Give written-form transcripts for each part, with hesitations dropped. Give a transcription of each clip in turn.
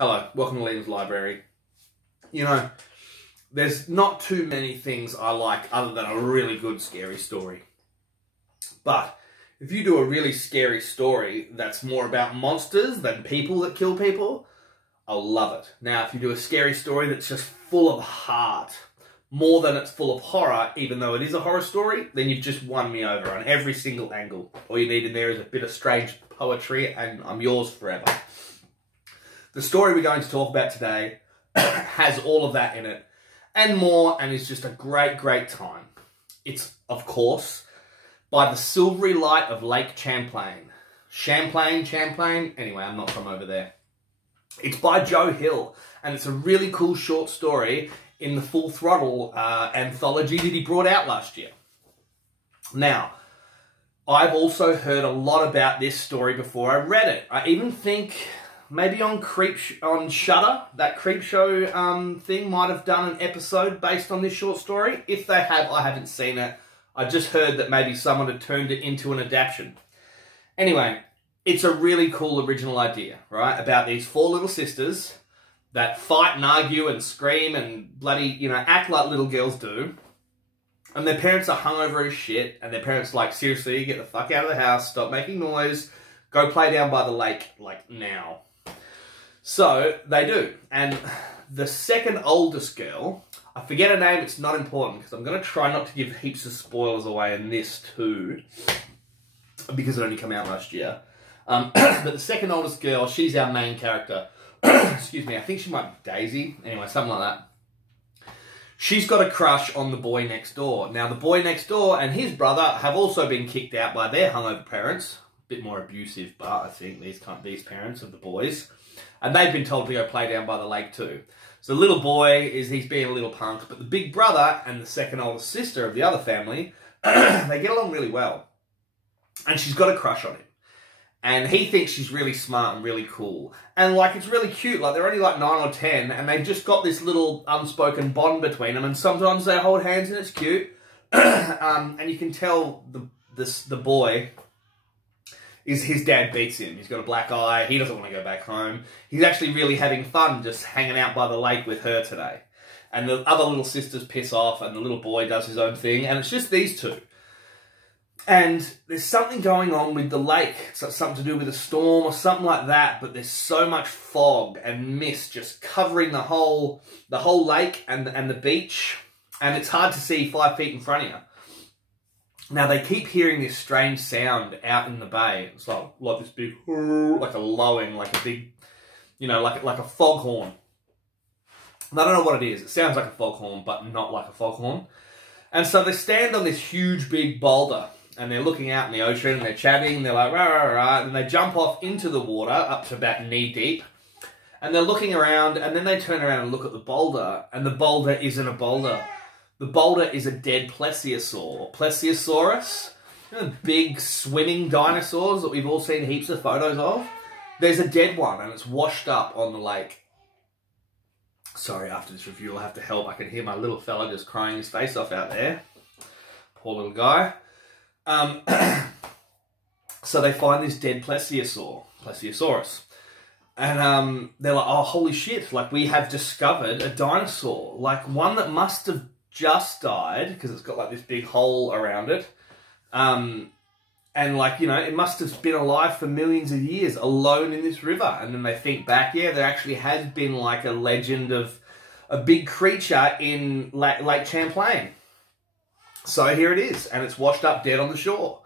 Hello, welcome to Liam's Library. You know, there's not too many things I like other than a really good scary story. But if you do a really scary story that's more about monsters than people that kill people, I'll love it. Now, if you do a scary story that's just full of heart, more than it's full of horror, even though it is a horror story, then you've just won me over on every single angle. All you need in there is a bit of strange poetry and I'm yours forever. The story we're going to talk about today has all of that in it and more, and is just a great, great time. It's, of course, by the silvery light of Lake Champlain. Champlain? Anyway, I'm not from over there. It's by Joe Hill, and it's a really cool short story in the Full Throttle anthology that he brought out last year. Now, I've also heard a lot about this story before I read it. I even think maybe on Shudder, that Creepshow thing might have done an episode based on this short story. If they have, I haven't seen it. I just heard that maybe someone had turned it into an adaptation. Anyway, it's a really cool original idea, right? About these four little sisters that fight and argue and scream and bloody, act like little girls do. And their parents are hungover as shit. And their parents are like, seriously, get the fuck out of the house. Stop making noise. Go play down by the lake, like, now. So, they do. And the second oldest girl, I forget her name, it's not important, because I'm going to try not to give heaps of spoilers away in this too, because it only came out last year. But the second oldest girl, she's our main character. Excuse me, I think she might be Daisy. Anyway, something like that. She's got a crush on the boy next door. Now, the boy next door and his brother have also been kicked out by their hungover parents. A bit more abusive, but I think these parents of the boys. And they've been told to go play down by the lake too. So the little boy, he's being a little punk, but the big brother and the second oldest sister of the other family, they get along really well. And she's got a crush on him. And he thinks she's really smart and really cool. And, like, it's really cute. Like, they're only, like, 9 or 10, and they've just got this little unspoken bond between them, and sometimes they hold hands, and it's cute. And you can tell the boy, his dad beats him. He's got a black eye. He doesn't want to go back home. He's actually really having fun just hanging out by the lake with her today. And the other little sisters piss off, and the little boy does his own thing, and it's just these two. And there's something going on with the lake. It's something to do with a storm or something like that, but there's so much fog and mist just covering the whole lake and the beach, and it's hard to see 5 feet in front of you. Now, they keep hearing this strange sound out in the bay. It's like this big, like a lowing, like a big, like a foghorn. And I don't know what it is. It sounds like a foghorn, but not like a foghorn. And so they stand on this huge, big boulder, and they're looking out in the ocean, and they're chatting, and they're like, rah, rah, rah, and they jump off into the water, up to about knee deep, and they're looking around, and then they turn around and look at the boulder, and the boulder isn't a boulder. The boulder is a dead plesiosaur, Plesiosaurus, the big swimming dinosaurs that we've all seen heaps of photos of. There's a dead one, and it's washed up on the lake. Sorry, after this review, I'll have to help. I can hear my little fella just crying his face off out there. Poor little guy. So they find this dead Plesiosaurus. And they're like, oh, holy shit, like, we have discovered a dinosaur. Like, one that must have just died, because it's got, like, this big hole around it. And, like, it must have been alive for millions of years, alone in this river. And then they think back, yeah, there actually has been, like, a legend of a big creature in Lake Champlain. So here it is, and it's washed up dead on the shore.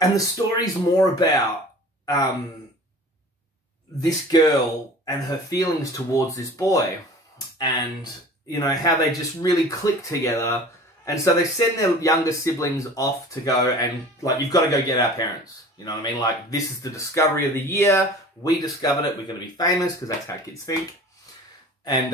And the story's more about this girl and her feelings towards this boy. And, how they just really click together. And so they send their younger siblings off to go and, like, you've got to go get our parents. You know what I mean? Like, this is the discovery of the year. We discovered it. We're going to be famous, because that's how kids think. And,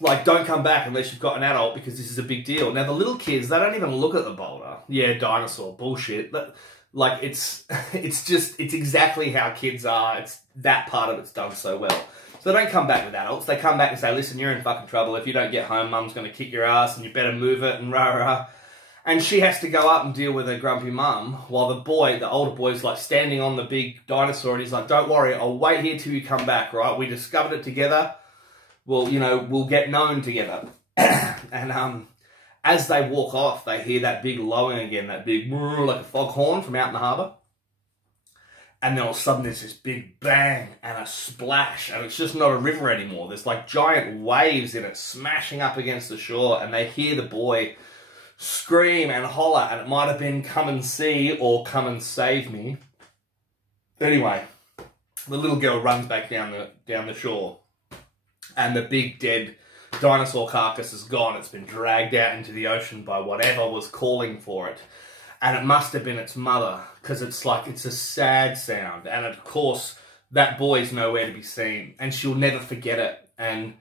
like, don't come back unless you've got an adult, because this is a big deal. Now, the little kids, they don't even look at the boulder. Yeah, dinosaur, bullshit. But, like, it's exactly how kids are. It's that part of it's done so well. So they don't come back with adults. They come back and say, listen, you're in fucking trouble. If you don't get home, mum's going to kick your ass and you better move it and rah, rah. And she has to go up and deal with her grumpy mum, while the boy, the older boy's like standing on the big dinosaur, and he's like, don't worry, I'll wait here till you come back, right? We discovered it together. Well, you know, we'll get known together. And as they walk off, they hear that big lowing again, that big, like a foghorn from out in the harbour. And then all of a sudden there's this big bang and a splash, and it's just not a river anymore. There's like giant waves in it smashing up against the shore, and they hear the boy scream and holler, and it might have been come and see or come and save me. Anyway, the little girl runs back down the shore, and the big dead dinosaur carcass is gone. It's been dragged out into the ocean by whatever was calling for it. And it must have been its mother, because it's like, it's a sad sound. And of course, that boy's nowhere to be seen, and she'll never forget it. And,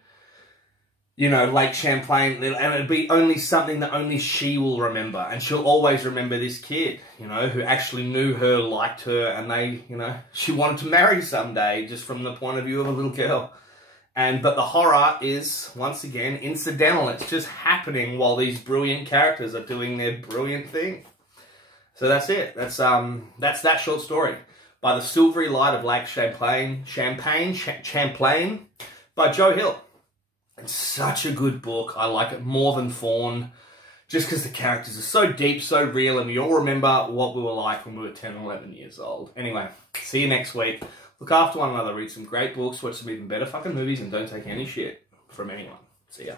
you know, Lake Champlain, and it'll be only something that only she will remember. And she'll always remember this kid, you know, who actually knew her, liked her, and they, you know, she wanted to marry someday, just from the point of view of a little girl. But the horror is, once again, incidental. It's just happening while these brilliant characters are doing their brilliant thing. So that's it. That's that short story. By the Silvery Light of Lake Champlain by Joe Hill. It's such a good book. I like it more than Fawn, just because the characters are so deep, so real, and we all remember what we were like when we were 10 or 11 years old. Anyway, see you next week. Look after one another, read some great books, watch some even better fucking movies, and don't take any shit from anyone. See ya.